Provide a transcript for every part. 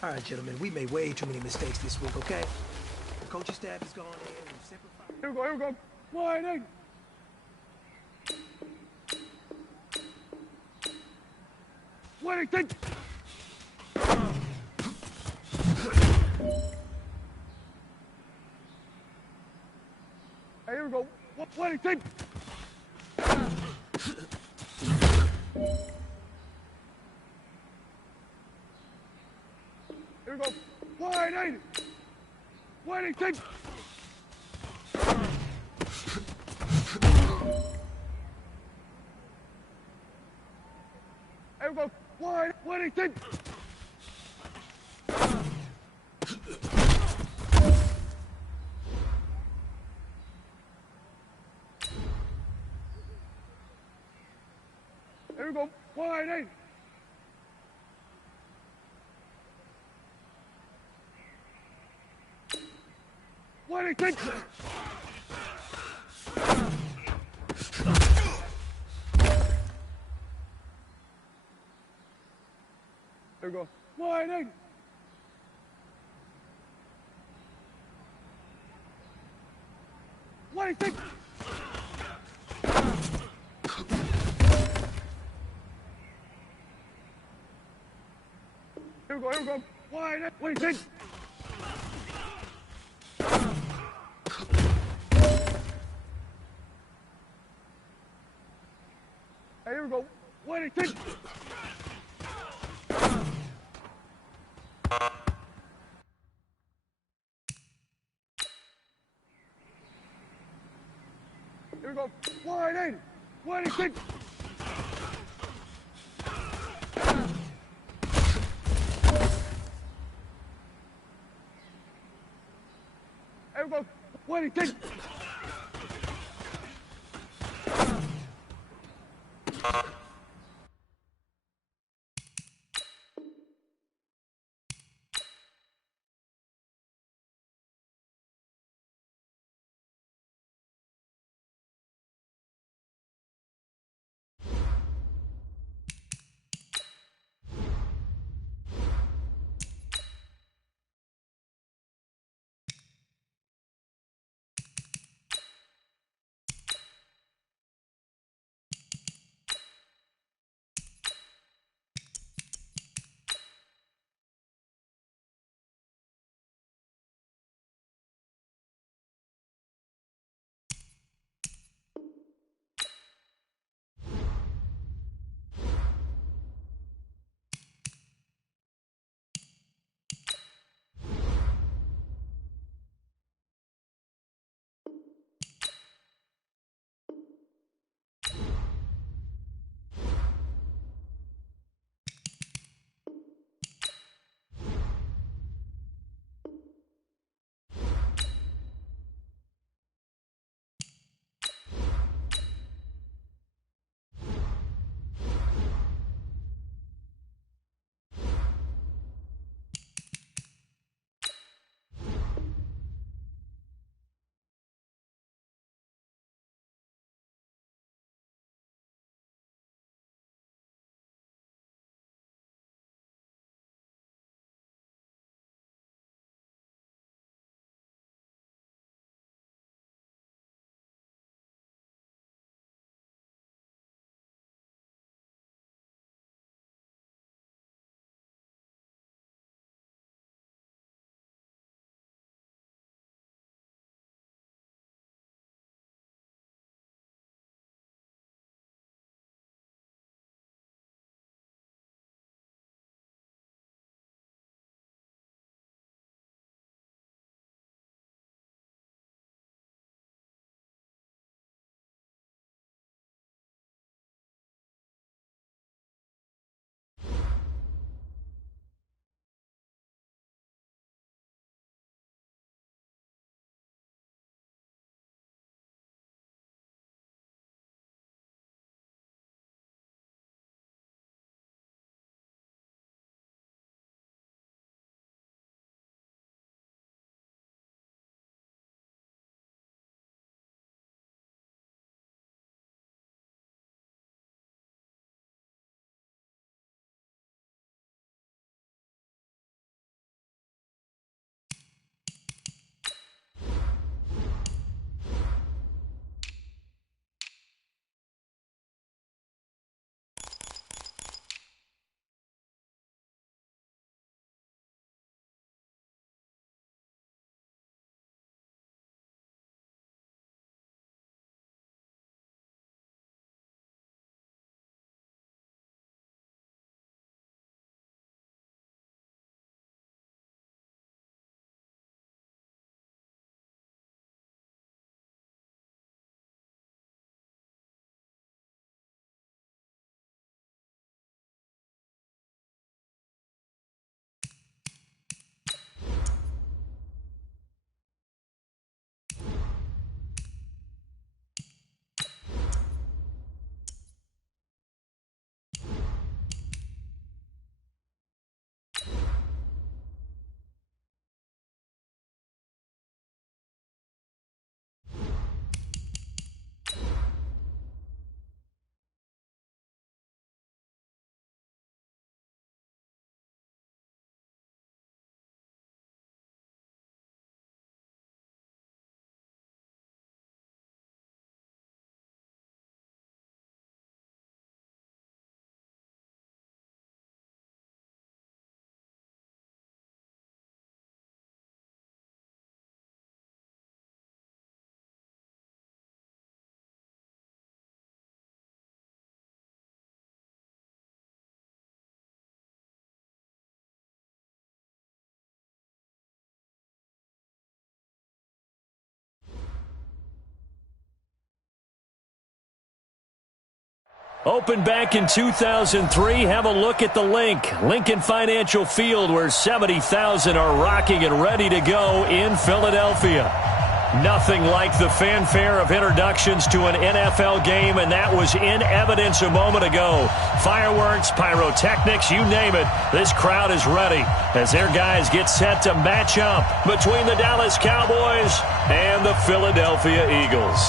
All right, gentlemen, we made way too many mistakes this week, okay? The coaching staff has gone in and simplified. Here we go. Wide eight. Wait, take. Hey, here we go. Wait, take. Here we go. Wide eight. Wait, take. Here we go. Wide, take. Here we go. Wide eight. Wide, take. There we go. Wide eight. Wide, take. Here we go. Wide eight. Wide, take. Hey, here we go. Wide, take. Here we go. Wide eight. Wide, take. Here we go. Wide, take. Opened back in 2003. Have a look at the link. Lincoln Financial Field, where 70,000 are rocking and ready to go in Philadelphia. Nothing like the fanfare of introductions to an NFL game, and that was in evidence a moment ago. Fireworks, pyrotechnics, you name it. This crowd is ready as their guys get set to match up between the Dallas Cowboys and the Philadelphia Eagles.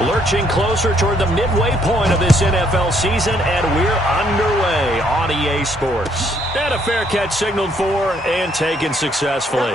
Lurching closer toward the midway point of this NFL season, and we're underway on EA Sports. And a fair catch signaled for and taken successfully.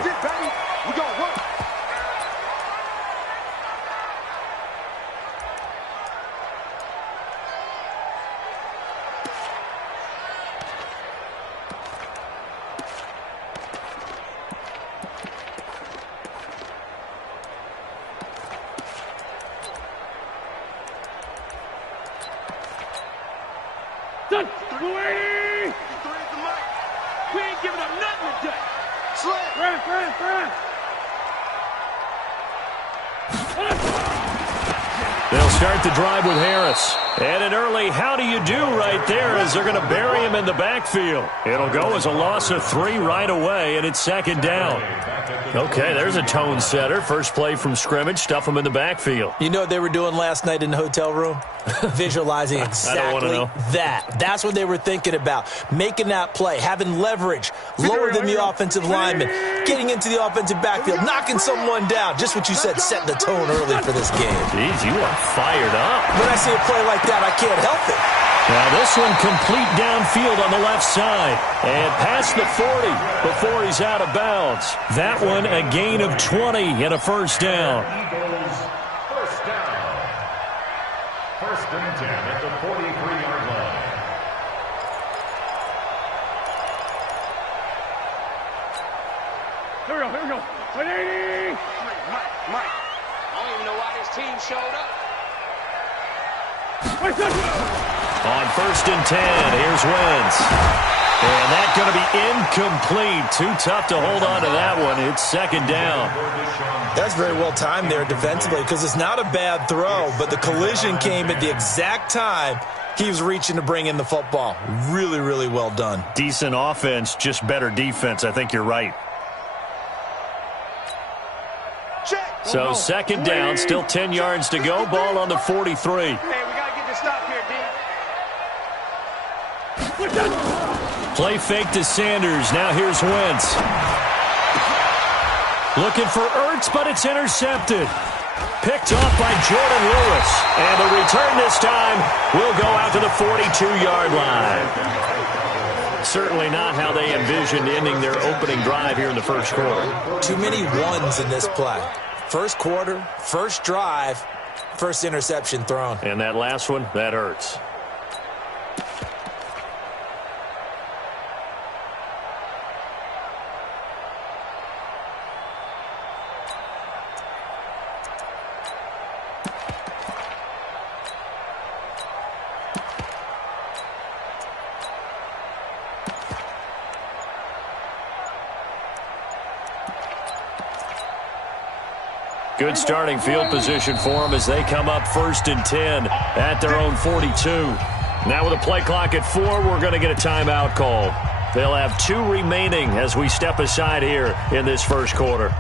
We ain't giving up nothing today. Run. They'll start the drive with Harris. And an early how do you do right there as they're going to bury him in the backfield. It'll go as a loss of 3 right away, and it's second down. Okay, there's a tone setter. First play from scrimmage, stuff him in the backfield. You know what they were doing last night in the hotel room? Visualizing exactly that. That's what they were thinking about. Making that play, having leverage, lower than the offensive lineman, getting into the offensive backfield, knocking someone down. Just what you said, setting the tone early for this game. Jeez, you are fired up. When I see a play like that, I can't help it. Now this one complete downfield on the left side. And past the 40 before he's out of bounds. That one a gain of 20 and a first down. Eagles, first down. First and 10 at the 43-yard line. Here we go. 180. Mike. I don't even know why this team showed up. On first and 10, here's Wentz. And that's going to be incomplete. Too tough to hold on to that one. It's second down. That's very well timed there defensively because it's not a bad throw, but the collision came at the exact time he was reaching to bring in the football. Really, really well done. Decent offense, just better defense. I think you're right. So second down, still 10 yards to go. Ball on the 43. Hey, we got to get this stop here, D. Play fake to Sanders. Now here's Wentz. Looking for Ertz, but it's intercepted. Picked off by Jordan Lewis. And the return this time will go out to the 42-yard line. Certainly not how they envisioned ending their opening drive here in the first quarter. Too many ones in this play. First quarter, first drive, first interception thrown. And that last one, that hurts. Good starting field position for them as they come up first and 10 at their own 42. Now with a play clock at 4, we're going to get a timeout call. They'll have 2 remaining as we step aside here in this first quarter.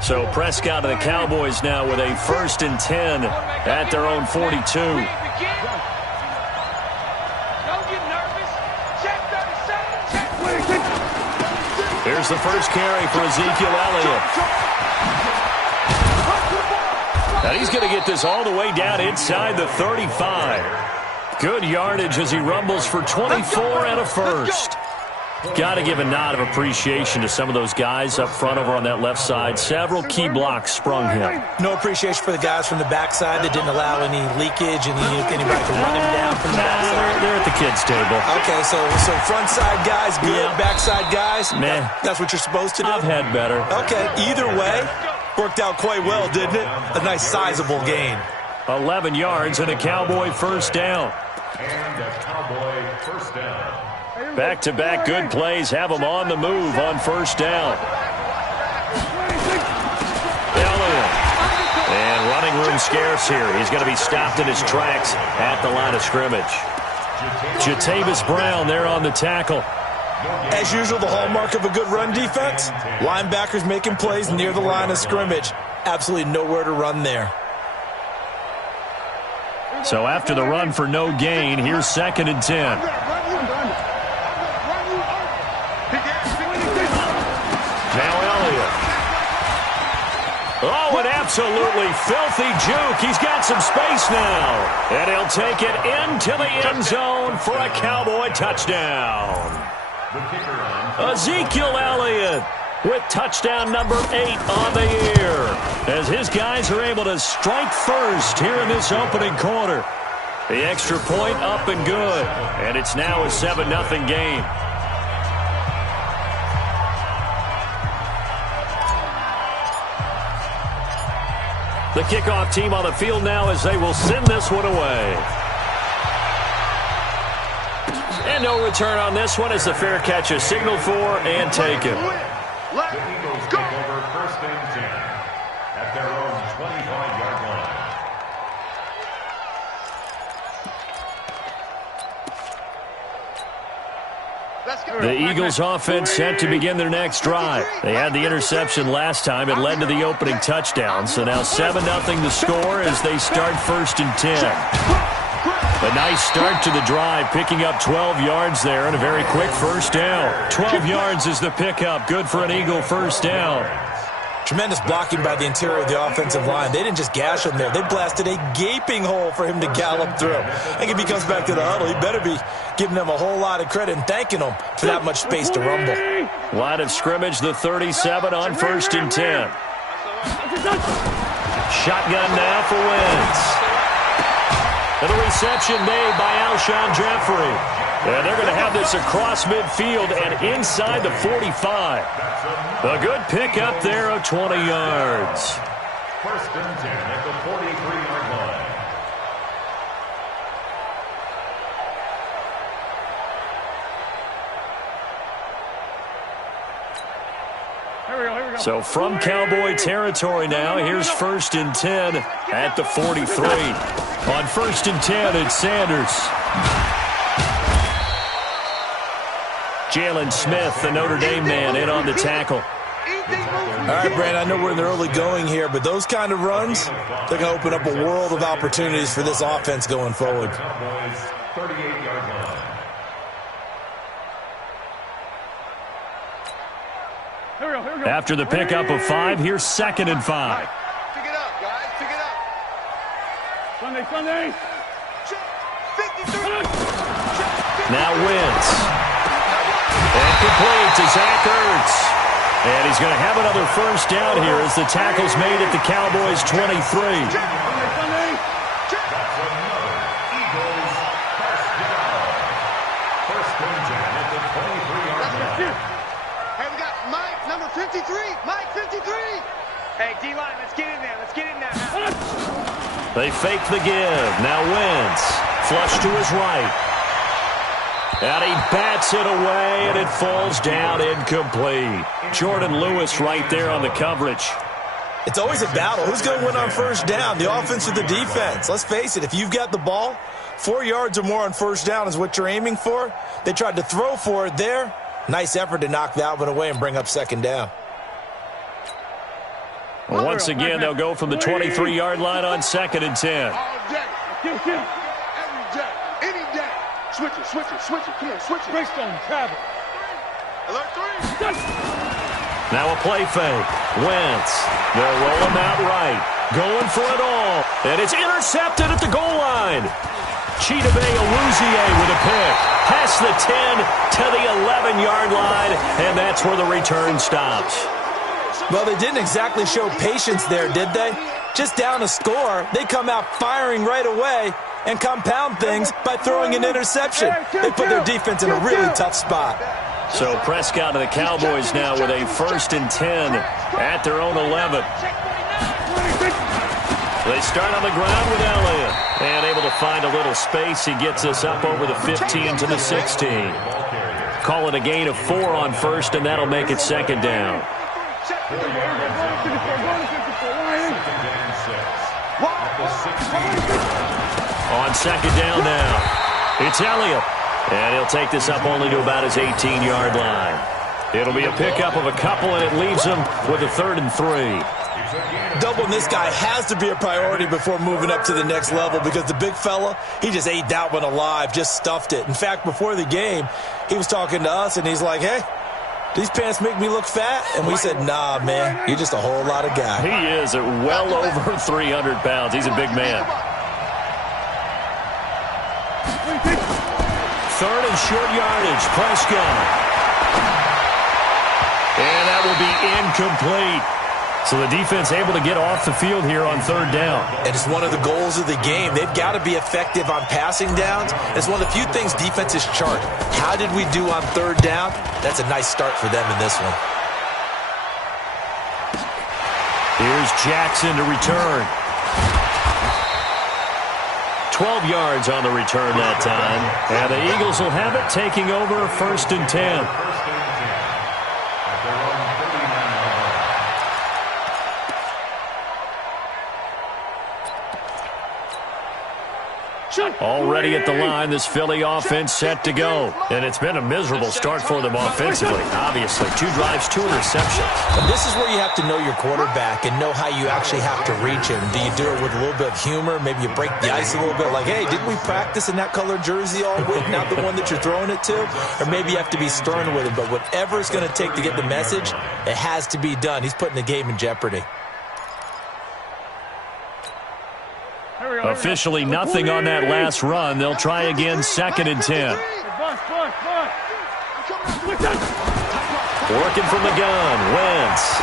So Prescott of the Cowboys now with a first and 10 at their own 42. Don't get nervous. Check 37. Check. Here's the first carry for Ezekiel Elliott. And he's going to get this all the way down inside the 35. Good yardage as he rumbles for 24 and a first. Got to give a nod of appreciation to some of those guys up front over on that left side. Several key blocks sprung him. No appreciation for the guys from the backside that didn't allow any leakage and anybody to run him down from the backside. They're at the kids' table. Okay, so front side guys good, backside guys, meh. That's what you're supposed to do? I've had better. Okay, either way, worked out quite well, didn't it? A nice sizable gain. 11 yards and a Cowboy first down. And a Cowboy first down. Back-to-back good plays have him on the move on first down. Elliott. And running room scarce here. He's going to be stopped in his tracks at the line of scrimmage. Jatavis Brown there on the tackle. As usual, the hallmark of a good run defense, linebackers making plays near the line of scrimmage. Absolutely nowhere to run there. So after the run for no gain, here's 2nd and 10. Now Elliott. Oh, an absolutely filthy juke. He's got some space now. And he'll take it into the end zone for a Cowboy touchdown. Ezekiel Elliott with touchdown number 8 on the year, as his guys are able to strike first here in this opening quarter. The extra point up and good, and it's now a 7-0 game. The kickoff team on the field now as they will send this one away. And no return on this one as the fair catch is signaled for and taken. The Eagles take over 1st and 10 at their own 25-yard line. The Eagles offense set to begin their next drive. They had the interception last time. It led to the opening touchdown. So now 7-0 the score as they start 1st and 10. A nice start to the drive, picking up 12 yards there and a very quick first down. 12 yards is the pickup. Good for an Eagle first down. Tremendous blocking by the interior of the offensive line. They didn't just gash him there. They blasted a gaping hole for him to gallop through. I think if he comes back to the huddle, he better be giving them a whole lot of credit and thanking them for that much space to rumble. Line of scrimmage, the 37 on 1st and 10. Shotgun now for Wentz. And the reception made by Alshon Jeffrey. And they're going to have this across midfield and inside the 45. A good pickup there of 20 yards. 1st and 10 at the 43-yard line. So from Cowboy territory now, here's 1st and 10 at the 43. On 1st and 10, it's Sanders. Jalen Smith, the Notre Dame man, in on the tackle. All right, Brandon, I know we're in the early going here, but those kind of runs, they're going to open up a world of opportunities for this offense going forward. Cowboys 38-yard line. After the pickup of 5, here's 2nd and 5. Pick it up, guys. Pick it up. Sunday. Now Wentz. And complete to Zach Ertz. And he's going to have another first down here as the tackle's made at the Cowboys' 23. That's another Eagles first down. 1st and 10 at the 23-yard line. Hey, we got Mike, number 53. Mike, 53. Hey, D-line, let's get in there. Let's get in there. They fake the give. Now Wentz. Flush to his right. And he bats it away, and it falls down incomplete. Jordan Lewis right there on the coverage. It's always a battle. Who's going to win on first down, the offense or the defense? Let's face it, if you've got the ball, 4 yards or more on first down is what you're aiming for. They tried to throw for it there. Nice effort to knock that one away and bring up 2nd down. Once again, they'll go from the 23-yard line on 2nd and 10. All day. Every day. Any day. Switch it. Come on, switch it. Greystone, travel. Alert 3. Now a play fake. Wentz. They'll roll him out right. Going for it all. And it's intercepted at the goal line. Chidobe Awuzie with a pick. Past the 10 to the 11-yard line, and that's where the return stops. Well, they didn't exactly show patience there, did they? Just down a score, they come out firing right away and compound things by throwing an interception. They put their defense in a really tough spot. So Prescott and the Cowboys now with a 1st and 10 at their own 11. They start on the ground with Elliott. And able to find a little space. He gets us up over the 15 to the 16. Call it a gain of 4 on 1st, and that'll make it 2nd down. On 2nd down now, it's Elliott. And he'll take this up only to about his 18-yard line. It'll be a pickup of a couple, and it leaves him with a 3rd and 3. Doubling this guy has to be a priority before moving up to the next level because the big fella, he just ate that one alive, just stuffed it. In fact, before the game, he was talking to us, and he's like, hey, these pants make me look fat? And we said, nah, man, you're just a whole lot of guy. He is at well over 300 pounds. He's a big man. 3rd and short yardage, Prescott. And that will be incomplete. So the defense able to get off the field here on 3rd down. And it's one of the goals of the game. They've got to be effective on passing downs. It's one of the few things defenses chart. How did we do on 3rd down? That's a nice start for them in this one. Here's Jackson to return. 12 yards on the return that time. And the Eagles will have it, taking over 1st and 10. Already at the line, this Philly offense set to go. And it's been a miserable start for them offensively. Obviously, 2 drives, 2 interceptions. And this is where you have to know your quarterback and know how you actually have to reach him. Do you do it with a little bit of humor? Maybe you break the ice a little bit like, hey, didn't we practice in that color jersey all week? Not the one that you're throwing it to? Or maybe you have to be stern with him. But whatever it's going to take to get the message, it has to be done. He's putting the game in jeopardy. Officially nothing on that last run. They'll try again, 2nd and 10. Working from the gun, Wentz.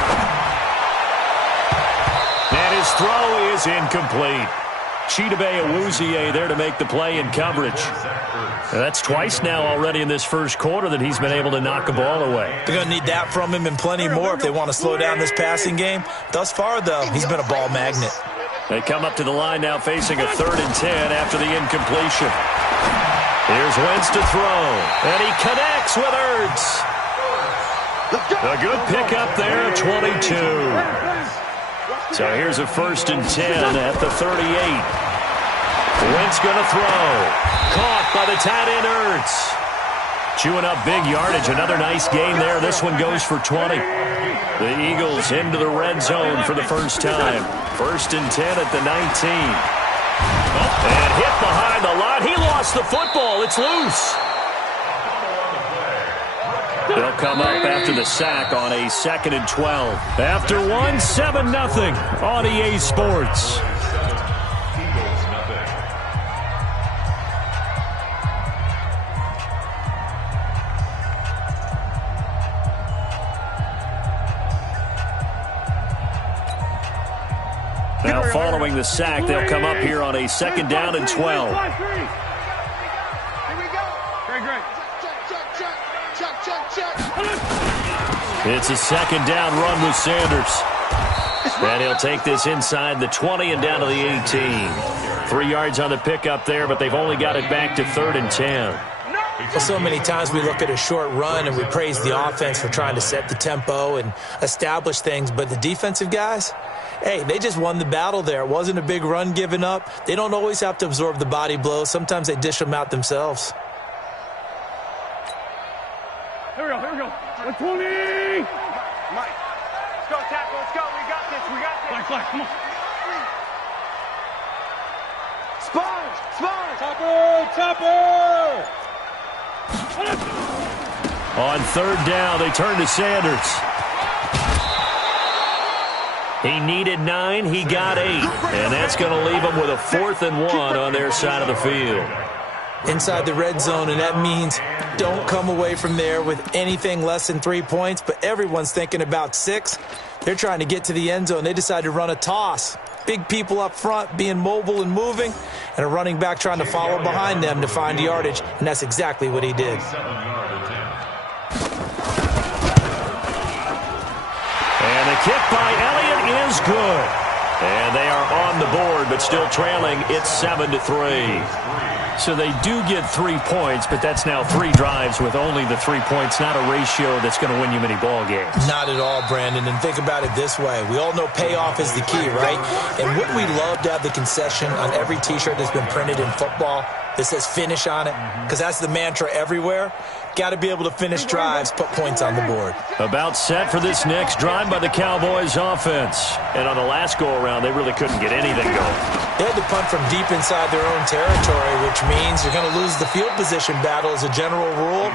And his throw is incomplete. Chidobe Awuzie there to make the play in coverage. That's twice now already in this first quarter that he's been able to knock a ball away. They're going to need that from him and plenty more if they want to slow down this passing game. Thus far, though, he's been a ball magnet. They come up to the line now facing a 3rd and 10 after the incompletion. Here's Wentz to throw, and he connects with Ertz. A good pickup there, 22. So here's a 1st and 10 at the 38. Wentz going to throw. Caught by the tight end Ertz. Chewing up big yardage. Another nice gain there. This one goes for 20. The Eagles into the red zone for the first time. 1st and 10 at the 19. And hit behind the line. He lost the football. It's loose. They'll come up after the sack on a 2nd and 12. After one, 7-0 on EA Sports. Now following the sack, they'll come up here on a 2nd down and 12. It's a 2nd down run with Sanders. And he'll take this inside the 20 and down to the 18. 3 yards on the pickup there, but they've only got it back to 3rd and 10. Well, so many times we look at a short run and we praise the offense for trying to set the tempo and establish things, but the defensive guys, hey, they just won the battle there. It wasn't a big run given up. They don't always have to absorb the body blows. Sometimes they dish them out themselves. Here we go, here we go. 120! Mike, let's go, tackle, let's go. We got this, we got this. Flag, come on. Sponge, sponge. Topper! On 3rd down, they turn to Sanders. He needed 9, he got 8. And that's going to leave them with a 4th and 1 on their side of the field. inside the red zone, and that means don't come away from there with anything less than 3 points, but everyone's thinking about 6. They're trying to get to the end zone. They decide to run a toss. Big people up front being mobile and moving, and a running back trying to follow behind them to find yardage, and that's exactly what he did. And the kick by Elliott is good. And they are on the board, but still trailing. It's 7-3. So they do get 3 points, but that's now 3 drives with only the 3 points, not a ratio that's going to win you many ball games. Not at all, Brandon. And think about it this way. We all know payoff is the key, right? And wouldn't we love to have the concession on every T-shirt that's been printed in football that says finish on it? Because that's the mantra everywhere. Got to be able to finish drives, put points on the board. About set for this next drive by the Cowboys offense. And on the last go-around, they really couldn't get anything going. They had to punt from deep inside their own territory, which means you're going to lose the field position battle as a general rule.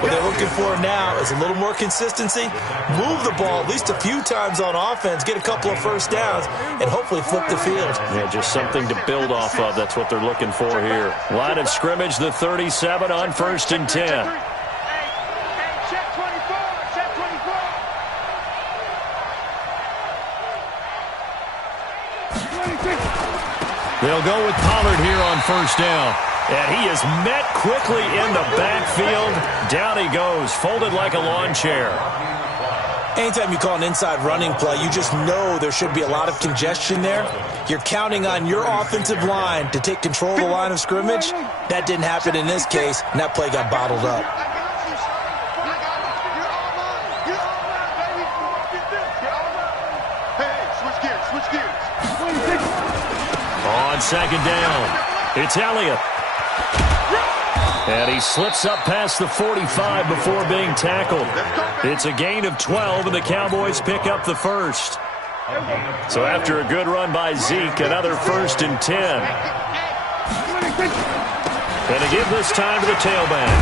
What they're looking for now is a little more consistency, move the ball at least a few times on offense, get a couple of first downs, and hopefully flip the field. Yeah, just something to build off of. That's what they're looking for here. Line of scrimmage, the 37 on 1st and 10. They'll go with Pollard here on 1st down. And he is met quickly in the backfield. Down he goes, folded like a lawn chair. Anytime you call an inside running play, you just know there should be a lot of congestion there. You're counting on your offensive line to take control of the line of scrimmage. That didn't happen in this case, and that play got bottled up. On 2nd down, it's Elliott. And he slips up past the 45 before being tackled. It's a gain of 12, and the Cowboys pick up the first. So after a good run by Zeke, another 1st and 10. And to give this time to the tailback.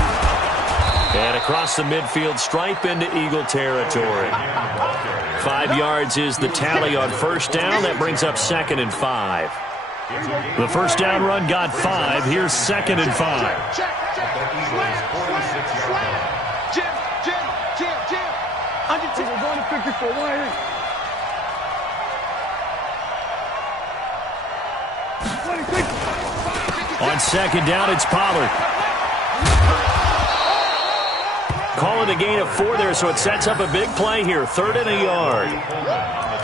And across the midfield stripe into Eagle territory. 5 yards is the tally on 1st down. That brings up 2nd and 5. The 1st down run got 5. Here's 2nd and 5. Jim. Under 2. We're going to 54. On 2nd down, it's Pollard. Call it a gain of 4 there, so it sets up a big play here. 3rd and a yard.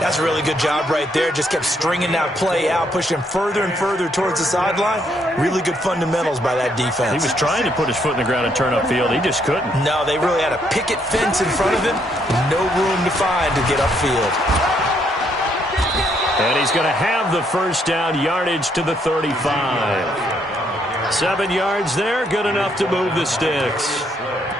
That's a really good job right there. Just kept stringing that play out, pushing him further and further towards the sideline. Really good fundamentals by that defense. He was trying to put his foot in the ground and turn upfield. He just couldn't. No, they really had a picket fence in front of him. No room to find to get upfield. And he's going to have the 1st down, yardage to the 35. 7 yards there, good enough to move the sticks.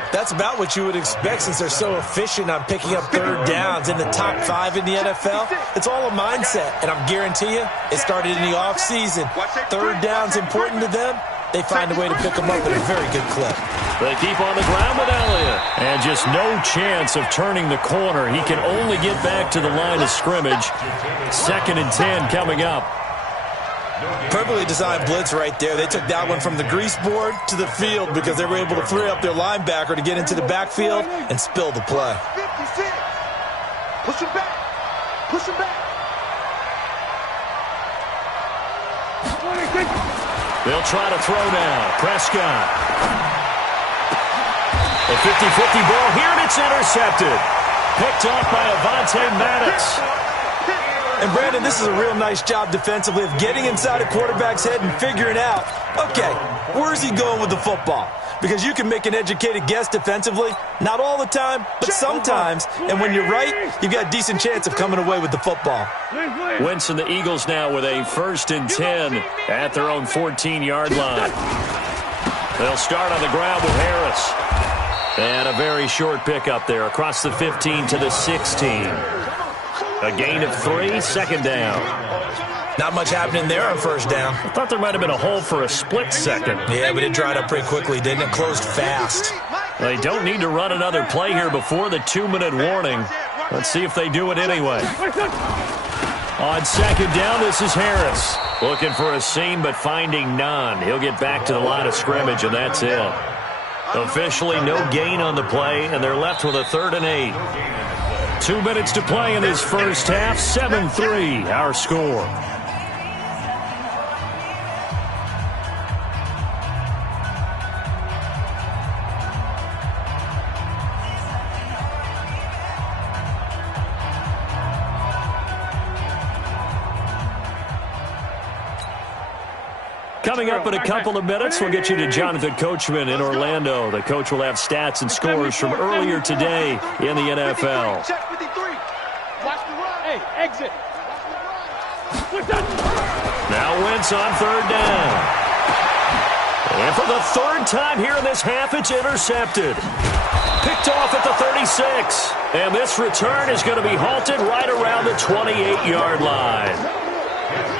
That's about what you would expect since they're so efficient on picking up 3rd downs in the top 5 in the NFL. It's all a mindset, and I'm guarantee you it started in the offseason. 3rd down's important to them. They find a way to pick them up at a very good clip. They keep on the ground with Elliott. And just no chance of turning the corner. He can only get back to the line of scrimmage. 2nd and 10 coming up. Perfectly designed blitz right there. They took that one from the grease board to the field because they were able to free up their linebacker to get into the backfield and spill the play. 56. Push him back. Push him back. They'll try to throw now. Prescott. A 50-50 ball here, and it's intercepted. Picked off by Avonte Maddox. And, Brandon, this is a real nice job defensively of getting inside a quarterback's head and figuring out, okay, where's he going with the football? Because you can make an educated guess defensively, not all the time, but sometimes. And when you're right, you've got a decent chance of coming away with the football. Wentz and the Eagles now with a 1st and 10 at their own 14-yard line. They'll start on the ground with Harris. And a very short pickup there across the 15 to the 16. A gain of 3, 2nd down. Not much happening there on 1st down. I thought there might have been a hole for a split second. Yeah, but it dried up pretty quickly, didn't it? Closed fast. They don't need to run another play here before the 2-minute warning. Let's see if they do it anyway. On second down, this is Harris. Looking for a seam, but finding none. He'll get back to the line of scrimmage, and that's it. Officially no gain on the play, and they're left with a 3rd and 8. 2 minutes to play in this first half. 7-3, our score. Coming up in a couple of minutes, we'll get you to Jonathan Coachman in Orlando. The coach will have stats and scores from earlier today in the NFL. Hey, exit. Now Wentz on 3rd down. And for the 3rd time here in this half, it's intercepted. Picked off at the 36. And this return is going to be halted right around the 28-yard line.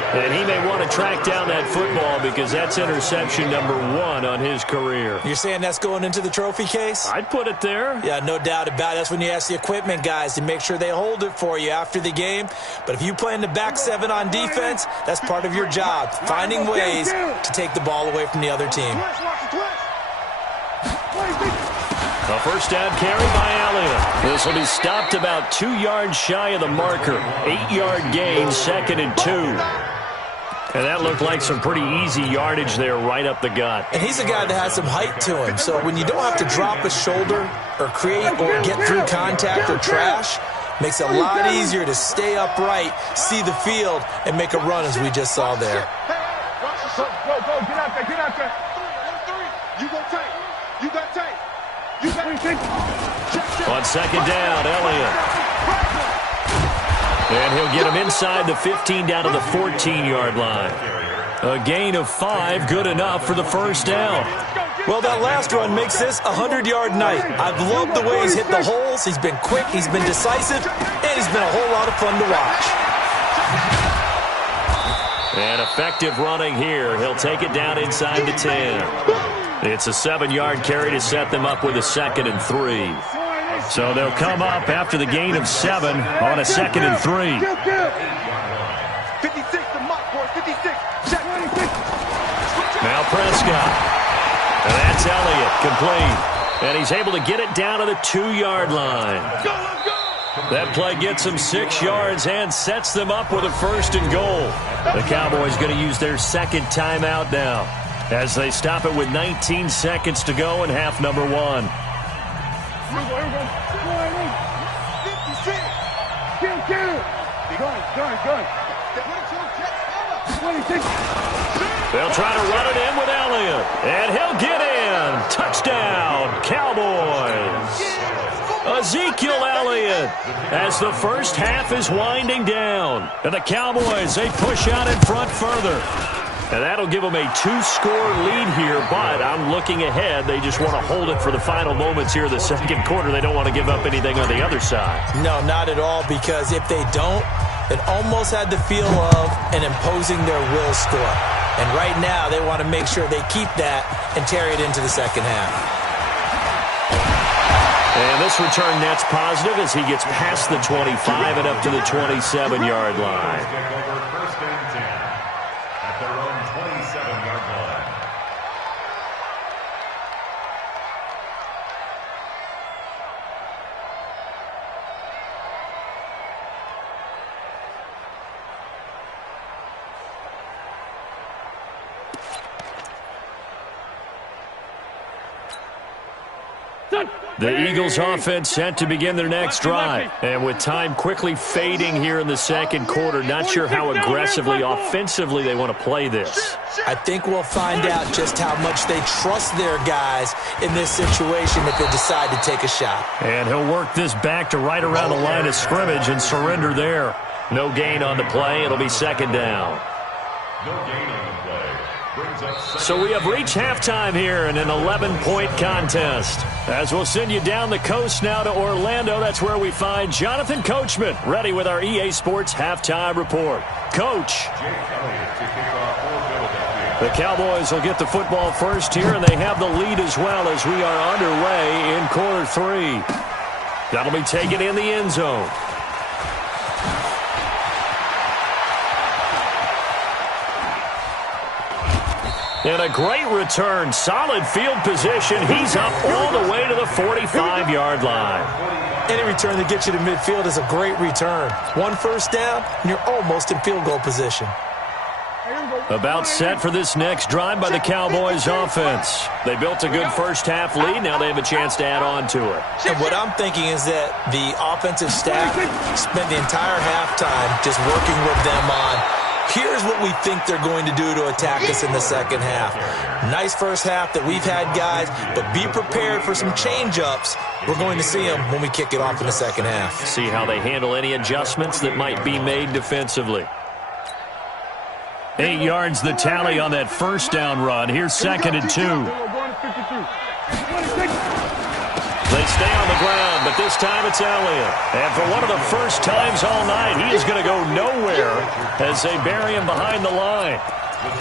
And he may want to track down that football because that's interception number 1 on his career. You're saying that's going into the trophy case? I'd put it there. Yeah, no doubt about it. That's when you ask the equipment guys to make sure they hold it for you after the game. But if you play in the back 7 on defense, that's part of your job, finding ways to take the ball away from the other team. A first down carry by Elliott. This will be stopped about 2 yards shy of the marker. 8-yard gain, 2nd and 2. And that looked like some pretty easy yardage there right up the gut. And he's a guy that has some height to him. So when you don't have to drop a shoulder or create or get through contact or trash, makes it a lot easier to stay upright, see the field, and make a run as we just saw there. Go, get out there, get out there. 3, you go tight. You got tight. You got on second down, Elliott. And he'll get him inside the 15 down to the 14-yard line. A gain of 5, good enough for the first down. Well, that last run makes this a 100-yard night. I've loved the way he's hit the holes. He's been quick, he's been decisive, and he's been a whole lot of fun to watch. And effective running here. He'll take it down inside the 10. It's a 7-yard carry to set them up with a 2nd and 3. So they'll come up after the gain of 7 on a 2nd and 3. 56 to Muck, boy, 56. Now Prescott. And that's Elliott, complete. And he's able to get it down to the 2-yard line. That play gets him 6 yards and sets them up with a 1st and goal. The Cowboys going to use their 2nd timeout now as they stop it with 19 seconds to go in half number 1. They'll try to run it in with Elliott, and he'll get in. Touchdown, Cowboys. Ezekiel Elliott as the first half is winding down. And the Cowboys, they push out in front further. And that'll give them a 2-score lead here, but I'm looking ahead. They just want to hold it for the final moments here of the 2nd quarter. They don't want to give up anything on the other side. No, not at all, because if they don't, it almost had the feel of an imposing their will score. And right now, they want to make sure they keep that and carry it into the 2nd half. And this return net's positive as he gets past the 25 and up to the 27-yard line. First and 10 at their own 27-yard line. The Eagles offense set to begin their next drive. And with time quickly fading here in the 2nd quarter, not sure how aggressively, offensively they want to play this. I think we'll find out just how much they trust their guys in this situation if they decide to take a shot. And he'll work this back to right around the line of scrimmage and surrender there. No gain on the play. It'll be 2nd down. No gain on the play. So we have reached halftime here in an 11-point contest. As we'll send you down the coast now to Orlando, that's where we find Jonathan Coachman, ready with our EA Sports halftime report. Coach. The Cowboys will get the football first here, and they have the lead as well as we are underway in quarter 3. That'll be taken in the end zone. And a great return. Solid field position. He's up all the way to the 45-yard line. Any return that gets you to midfield is a great return. One first down, and you're almost in field goal position. About set for this next drive by the Cowboys offense. They built a good first-half lead. Now they have a chance to add on to it. And what I'm thinking is that the offensive staff spent the entire halftime just working with them on, here's what we think they're going to do to attack us in the second half. Nice first half that we've had, guys, but be prepared for some change-ups. We're going to see them when we kick it off in the second half. See how they handle any adjustments that might be made defensively. 8 yards the tally on that first down run. Here's 2nd and 2. They stay on the ground, but this time it's Elliott. And for one of the first times all night, he is going to go nowhere as they bury him behind the line.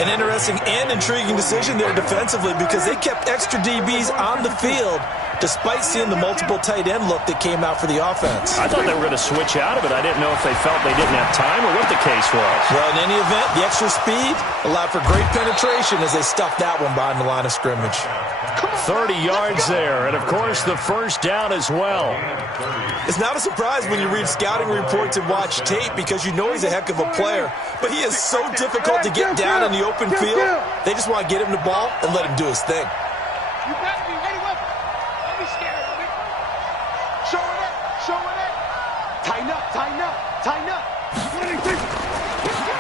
An interesting and intriguing decision there defensively because they kept extra DBs on the field despite seeing the multiple tight end look that came out for the offense. I thought they were going to switch out of it. I didn't know if they felt they didn't have time or what the case was. Well, in any event, the extra speed allowed for great penetration as they stuffed that one behind the line of scrimmage. 30 yards there, and of course the first down as well. It's not a surprise when you read scouting reports and watch tape because you know he's a heck of a player, but he is so difficult to get down in the open field. They just want to get him the ball and let him do his thing. You better be ready with him. Don't be scared of it. Show it up. Show it up. Tighten up. Tighten up. Tighten up.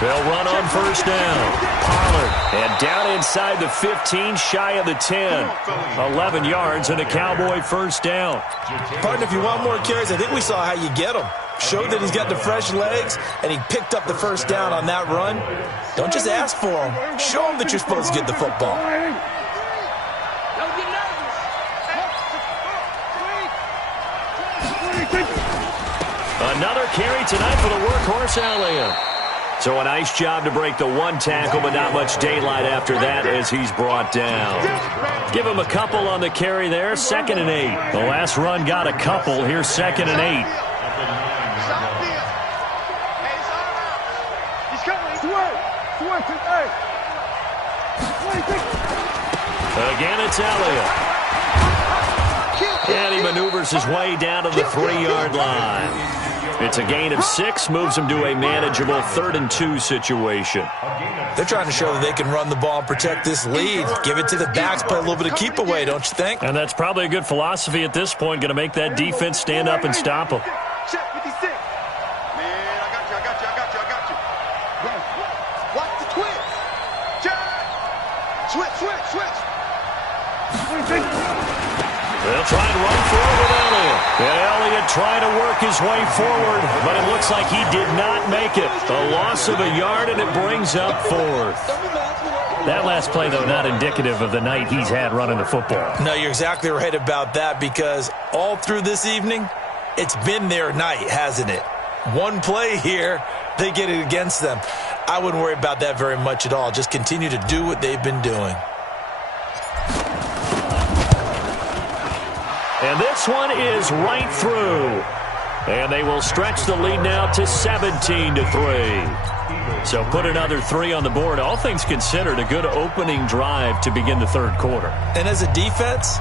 They'll run on first down. Pollard, and down inside the 15, shy of the 10. 11 yards and a Cowboy first down. Partner, if you want more carries, I think we saw how you get them. Showed that he's got the fresh legs, and he picked up the first down on that run. Don't just ask for him. Show him that you're supposed to get the football. Another carry tonight for the workhorse Elliott. So a nice job to break the one tackle, but not much daylight after that as he's brought down. Give him a couple on the carry there, 2nd and 8. The last run got a couple. Here's 2nd and 8. Again, it's Elliott. And he maneuvers his way down to the 3-yard line. It's a gain of 6, moves him to a manageable 3rd and 2 situation. They're trying to show that they can run the ball and protect this lead. Give it to the backs, play a little bit of keep away, don't you think? And that's probably a good philosophy at this point, going to make that defense stand up and stop them. Check 56. Man, I got you. Watch the twitch. Check. Switch. They'll try and run forward with Elliott. And Elliott trying to work his way forward, but it looks like he did not make it. A loss of a yard, and it brings up 4th. That last play, though, not indicative of the night he's had running the football. No, you're exactly right about that because all through this evening, it's been their night, hasn't it? One play here, they get it against them. I wouldn't worry about that very much at all. Just continue to do what they've been doing. And this one is right through. And they will stretch the lead now to 17-3. So put another 3 on the board. All things considered, a good opening drive to begin the third quarter. And as a defense,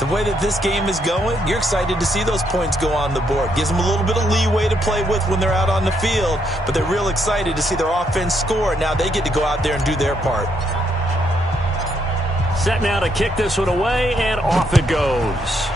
the way that this game is going, you're excited to see those points go on the board. Gives them a little bit of leeway to play with when they're out on the field, but they're real excited to see their offense score. Now they get to go out there and do their part. Set now to kick this one away, and off it goes.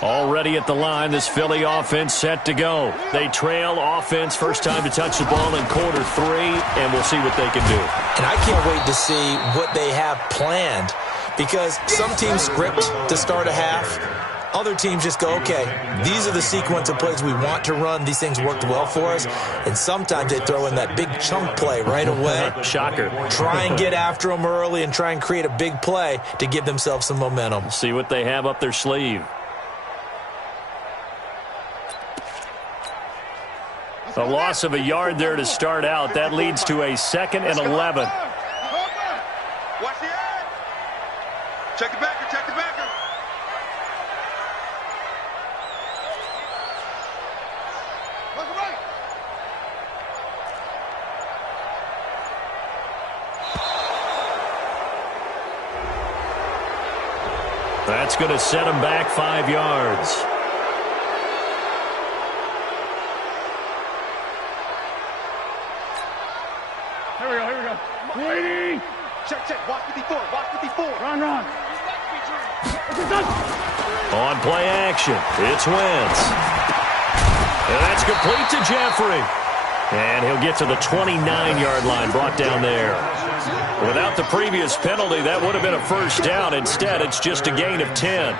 Already at the line, this Philly offense set to go. They trail offense, first time to touch the ball in quarter 3, and we'll see what they can do. And I can't wait to see what they have planned because some teams script to start a half. Other teams just go, okay, these are the sequence of plays we want to run. These things worked well for us. And sometimes they throw in that big chunk play right away. Shocker. Try and get after them early and try and create a big play to give themselves some momentum. See what they have up their sleeve. A loss of a yard there to start out. That leads to a 2nd and 11. Watch the eye. Check the backer, check the backer. That's going to set him back 5 yards. Here we go. Waiting. Check. Watch 54. Run. On play action, it's Wentz. And that's complete to Jeffrey. And he'll get to the 29-yard line, brought down there. Without the previous penalty, that would have been a first down. Instead, it's just a gain of 10.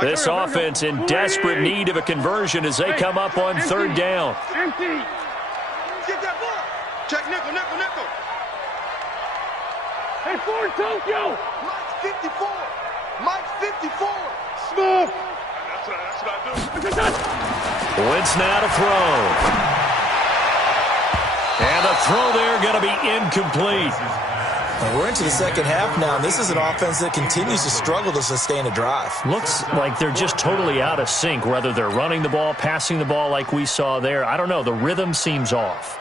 This offense in desperate need of a conversion as they come up on 3rd down. Empty. Get that ball. Check nickel. Hey, Ford Tokyo. Mike's 54. Smooth. That's what I do. Wentz now to throw. And the throw there going to be incomplete. And we're into the second half now, and this is an offense that continues to struggle to sustain a drive. Looks like they're just totally out of sync, whether they're running the ball, passing the ball like we saw there. I don't know. The rhythm seems off.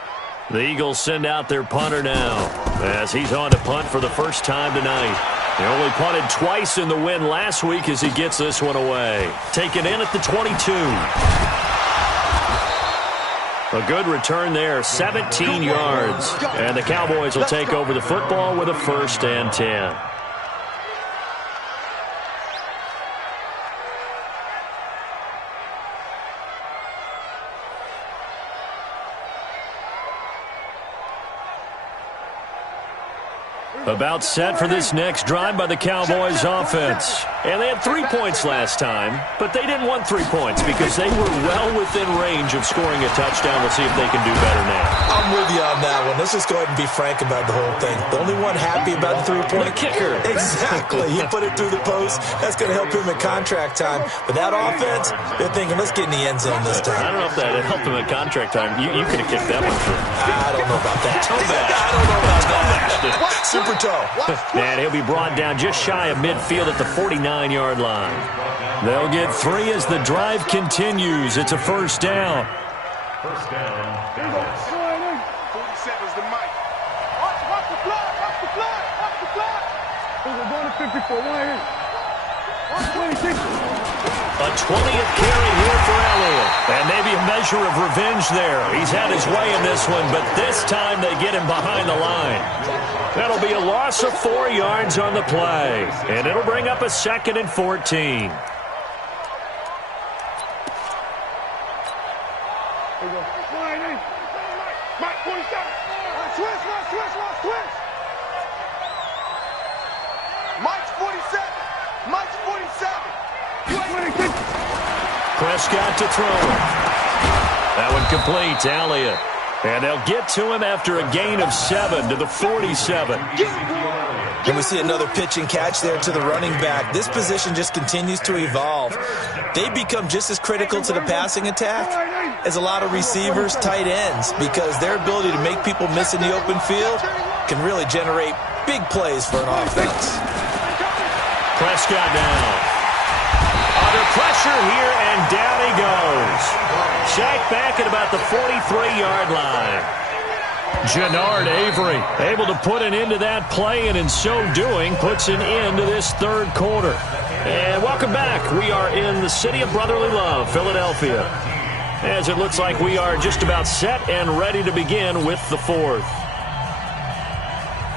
The Eagles send out their punter now as he's on to punt for the first time tonight. They only punted twice in the win last week as he gets this one away. Taken in at the 22. A good return there, 17 yards. And the Cowboys will take over the football with a 1st and 10. About set for this next drive by the Cowboys offense. And they had 3 points last time, but they didn't want 3 points because they were well within range of scoring a touchdown. We'll see if they can do better now. I'm with you on that one. Let's just go ahead and be frank about the whole thing. The only one happy about the 3-point kicker. Exactly. He put it through the post. That's going to help him at contract time. But that offense, they're thinking, let's get in the end zone this time. I don't know if that helped him at contract time. You could have kicked that one through. I don't know about that. Toe bash. I don't know about that. Super toe. And he'll be brought down just shy of midfield at the 49-yard line. They'll get 3 as the drive continues. It's a 1st down. 1st down. 47's the mic. Watch the fly. We're going to 54. Watch 26. A 20th carry here for Elliott. And maybe a measure of revenge there. He's had his way in this one, but this time they get him behind the line. That'll be a loss of 4 yards on the play. And it'll bring up a 2nd and 14. Mike, 47. Switch. Mike's 47. Prescott to throw. That one completes Elliott. And they'll get to him after a gain of 7 to the 47. And we see another pitch and catch there to the running back. This position just continues to evolve. They become just as critical to the passing attack as a lot of receivers, tight ends, because their ability to make people miss in the open field can really generate big plays for an offense. Prescott down. Under pressure here, and down he goes. Sacked back at about the 43-yard line. Jannard Avery able to put an end to that play, and in so doing puts an end to this 3rd quarter. And welcome back. We are in the city of brotherly love, Philadelphia, as it looks like we are just about set and ready to begin with the 4th.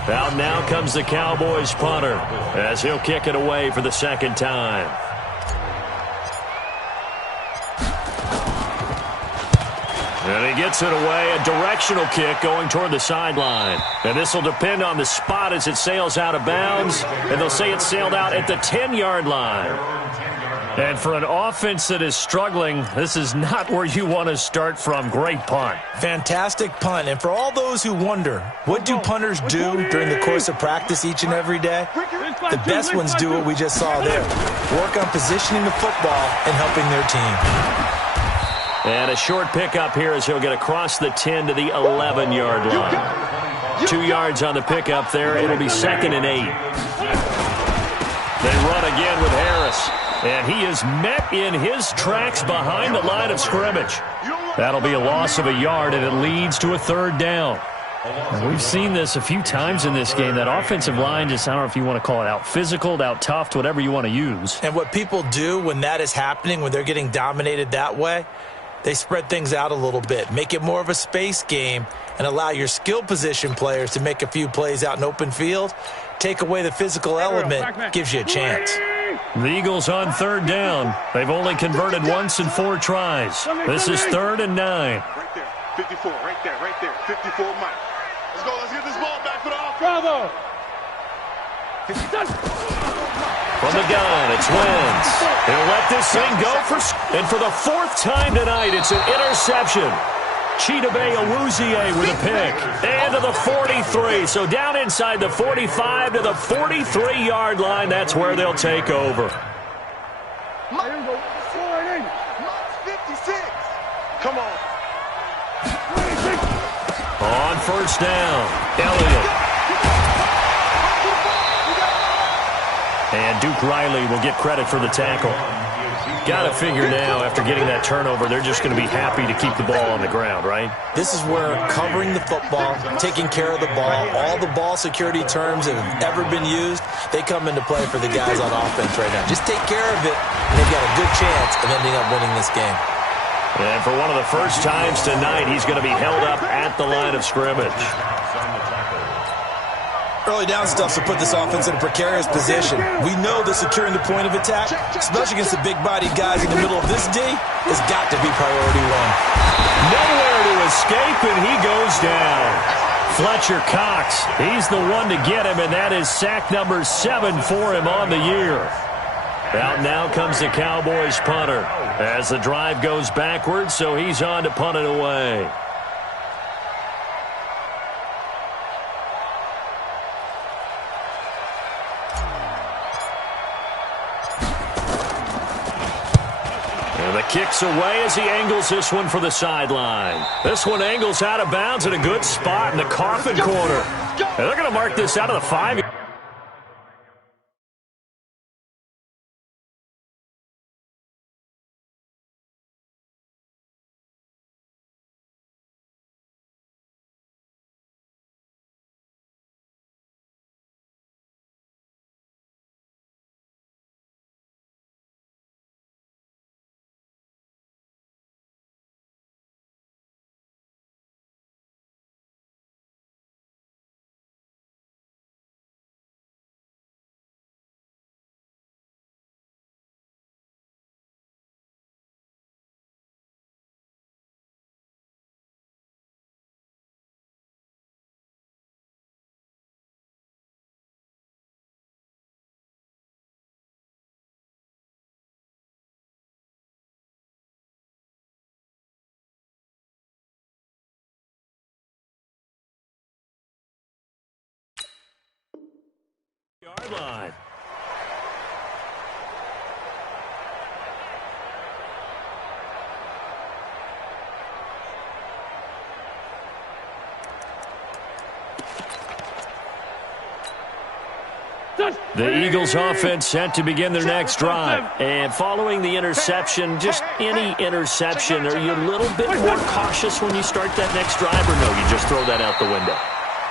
Out now comes the Cowboys punter as he'll kick it away for the 2nd time. And he gets it away, a directional kick going toward the sideline. And this will depend on the spot as it sails out of bounds. And they'll say it sailed out at the 10-yard line. And for an offense that is struggling, this is not where you want to start from. Great punt. Fantastic punt. And for all those who wonder, what do punters do during the course of practice each and every day? The best ones do what we just saw there. Work on positioning the football and helping their team. And a short pickup here as he'll get across the 10 to the 11-yard line. 2 yards on the pickup there. It'll be 2nd and 8. They run again with Harris. And he is met in his tracks behind the line of scrimmage. That'll be a loss of a yard, and it leads to a 3rd down. And we've seen this a few times in this game. That offensive line just, I don't know if you want to call it out physical, out tough, whatever you want to use. And what people do when that is happening, when they're getting dominated that way, they spread things out a little bit, make it more of a space game, and allow your skill position players to make a few plays out in open field. Take away the physical element, gives you a chance. The Eagles on 3rd down. They've only converted once in 4 tries. This is 3rd and 9. Right there, 54, right there, 54, Mike. Let's go, let's get this ball back for the offense. Bravo! From the gun, it's Wentz. He'll let this thing go and for the 4th time tonight, it's an interception. Chidobe Awuzie with a pick. And to the 43. So down inside the 45 to the 43-yard line. That's where they'll take over. Mike 56. Come on. On 1st down, Elliott. And Duke Riley will get credit for the tackle. Got to figure now, after getting that turnover, they're just going to be happy to keep the ball on the ground, right? This is where covering the football, taking care of the ball, all the ball security terms that have ever been used, they come into play for the guys on offense right now. Just take care of it, and they've got a good chance of ending up winning this game. And for one of the first times tonight, he's going to be held up at the line of scrimmage. Early down stuff to put this offense in a precarious position. We know that securing the point of attack, especially against the big-bodied guys in the middle of this D, has got to be priority 1. Nowhere to escape, and he goes down. Fletcher Cox, he's the one to get him, and that is sack number 7 for him on the year. Out now comes the Cowboys punter as the drive goes backwards, so he's on to punt it away. Kicks away as he angles this one for the sideline. This one angles out of bounds at a good spot in the coffin corner. And they're going to mark this out of the 5. Yard line. The Eagles offense set to begin their next drive. And following the interception, just any interception, are you a little bit more cautious when you start that next drive, or no, you just throw that out the window?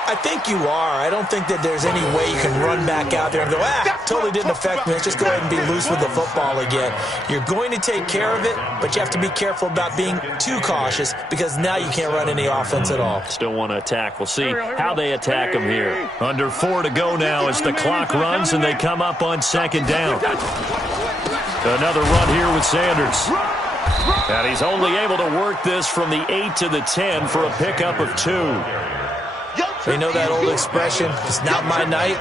I think you are. I don't think that there's any way you can run back out there and go, totally didn't affect me. Let's just go ahead and be loose with the football again. You're going to take care of it, but you have to be careful about being too cautious because now you can't run any offense at all. Still want to attack. We'll see how they attack them here. Under 4 to go now as the clock runs and they come up on 2nd down. Another run here with Sanders. And he's only able to work this from the 8 to the 10 for a pickup of 2. You know that old expression, it's not my night?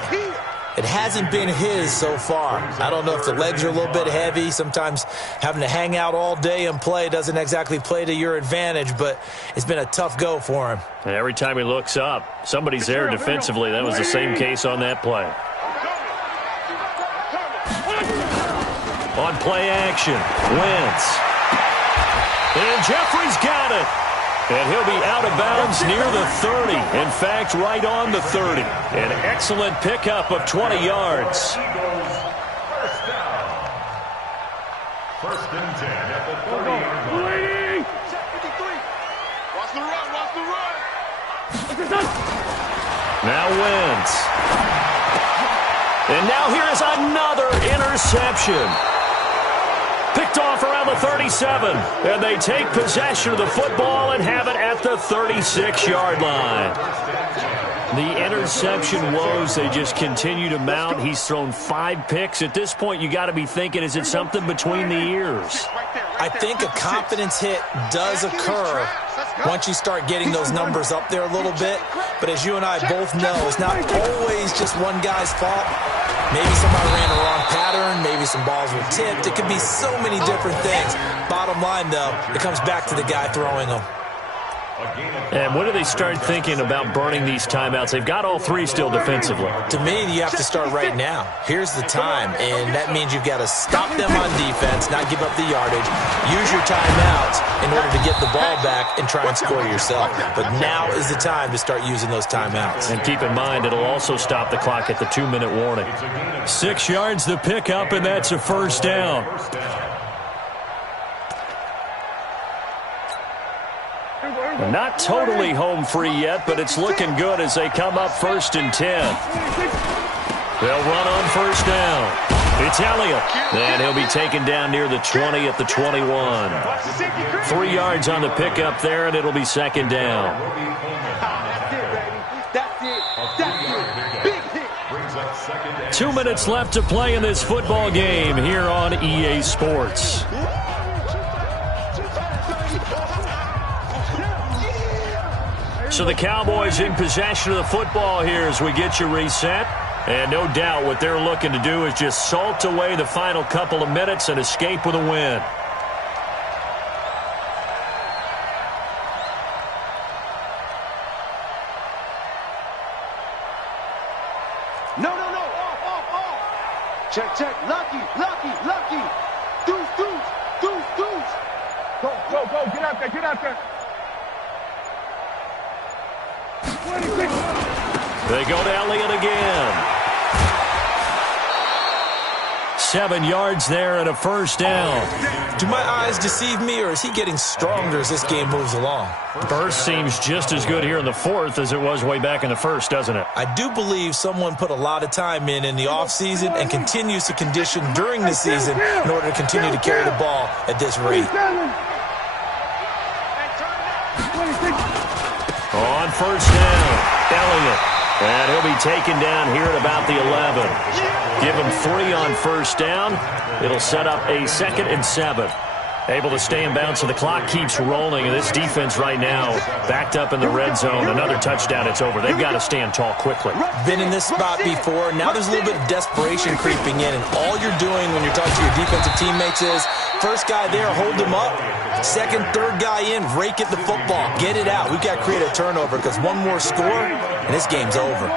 It hasn't been his so far. I don't know if the legs are a little bit heavy. Sometimes having to hang out all day and play doesn't exactly play to your advantage, but it's been a tough go for him. And every time he looks up, somebody's there defensively. That was the same case on that play. On play action, Wentz. And Jeffrey's got it. And he'll be out of bounds near the 30. In fact, right on the 30. An excellent pickup of 20 yards. First down. First and 10 at the 30-yard line. Watch the run, watch the run. Now Wentz. And now here is another interception. Picked off around the 37. And they take possession of the football and have it at the 36-yard line. The interception woes, they just continue to mount. He's thrown 5 picks. At this point, you got to be thinking, is it something between the ears? I think a confidence hit does occur once you start getting those numbers up there a little bit. But as you and I both know, it's not always just one guy's fault. Maybe somebody ran the wrong pattern. Maybe some balls were tipped. It could be so many different things. Bottom line, though, it comes back to the guy throwing them. And when do they start thinking about burning these timeouts? They've got all 3 still defensively. To me, you have to start right now. Here's the time, and that means you've got to stop them on defense, not give up the yardage, use your timeouts in order to get the ball back and try and score yourself. But now is the time to start using those timeouts. And keep in mind, it'll also stop the clock at the 2-minute warning. 6 yards the pickup, and that's a first down. Not totally home free yet, but it's looking good as they come up 1st and 10. They'll run on first down. It's Elliott. And he'll be taken down near the 20 at the 21. 3 yards on the pickup there, and it'll be 2nd down. That's it. Big hit. 2 minutes left to play in this football game here on EA Sports. So the Cowboys in possession of the football here as we get you reset. And no doubt what they're looking to do is just salt away the final couple of minutes and escape with a win. No. Off. Check. Lucky. Deuce. Go. Get out there. They go to Elliott again. 7 yards there and a first down. Do my eyes deceive me, or is he getting stronger as this game moves along? Burst seems just as good here in the 4th as it was way back in the 1st, doesn't it? I do believe someone put a lot of time in the offseason and continues to condition during the season in order to continue to carry the ball at this rate. On first down, Elliott. And he'll be taken down here at about the 11. Give him 3 on first down. It'll set up a 2nd and 7. Able to stay in bounds, so the clock keeps rolling. And this defense right now backed up in the red zone. Another touchdown, it's over. They've got to stand tall quickly. Been in this spot before. Now there's a little bit of desperation creeping in. And all you're doing when you're talking to your defensive teammates is, first guy there, hold him up. Second, third guy in, rake at the football. Get it out. We've got to create a turnover because one more score, and this game's over.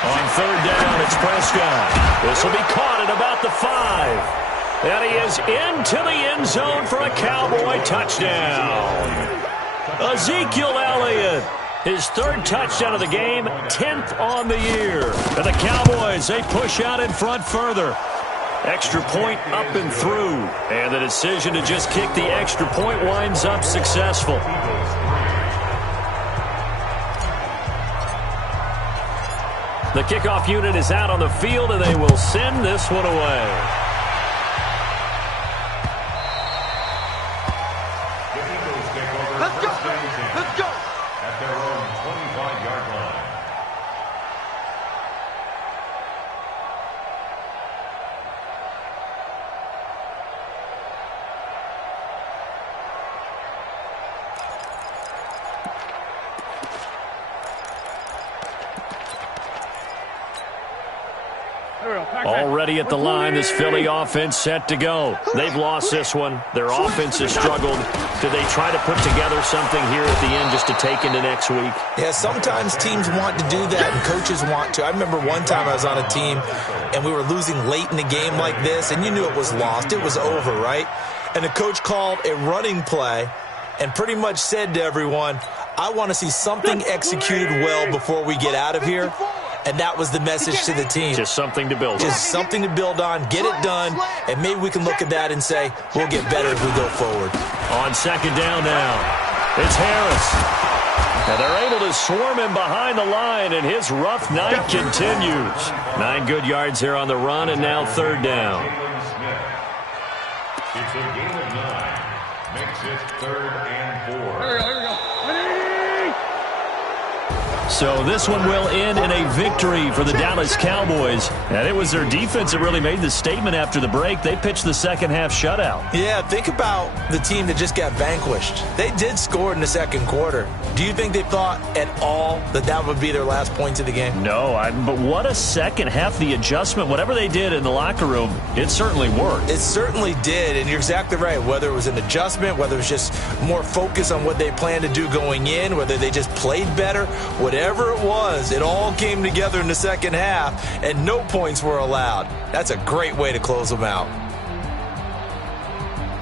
On third down, it's Prescott. This will be caught at about the 5. And he is into the end zone for a Cowboy touchdown. Ezekiel Elliott. His 3rd touchdown of the game, 10th on the year. And the Cowboys, they push out in front further. Extra point up and through. And the decision to just kick the extra point winds up successful. The kickoff unit is out on the field, and they will send this one away. Let's go. At their own 25-yard line. Already at the line, this Philly offense set to go. They've lost this one. Their offense has struggled. Do they try to put together something here at the end just to take into next week? Yeah, sometimes teams want to do that and coaches want to. I remember one time I was on a team and we were losing late in the game like this, and you knew it was lost. It was over, right? And the coach called a running play and pretty much said to everyone, I want to see something executed well before we get out of here. And that was the message to the team. Just something to build on. Just something to build on, get it done, and maybe we can look at that and say, we'll get better as we go forward. On second down now, it's Harris. And they're able to swarm him behind the line, and his rough night continues. 9 good yards here on the run, and now third down. It's a game of 9. Makes it 3rd and 4. Here we go. So this one will end in a victory for the Dallas Cowboys. And it was their defense that really made the statement after the break. They pitched the second half shutout. Yeah, think about the team that just got vanquished. They did score in the second quarter. Do you think they thought at all that that would be their last points of the game? No, but what a second half. The adjustment, whatever they did in the locker room, it certainly worked. It certainly did, and you're exactly right. Whether it was an adjustment, whether it was just more focus on what they planned to do going in, whether they just played better, whatever it was, it all came together in the second half, and no points were allowed. That's a great way to close them out.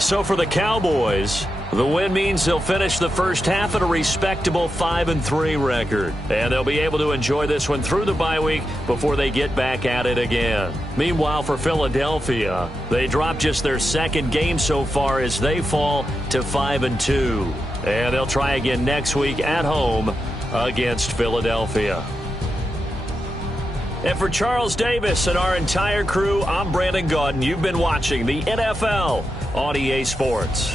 So for the Cowboys, the win means they'll finish the first half at a respectable 5-3 record. And they'll be able to enjoy this one through the bye week before they get back at it again. Meanwhile, for Philadelphia, they dropped just their second game so far as they fall to 5-2. And they'll try again next week at home against Philadelphia. And for Charles Davis and our entire crew, I'm Brandon Gaudin. You've been watching the NFL on EA Sports.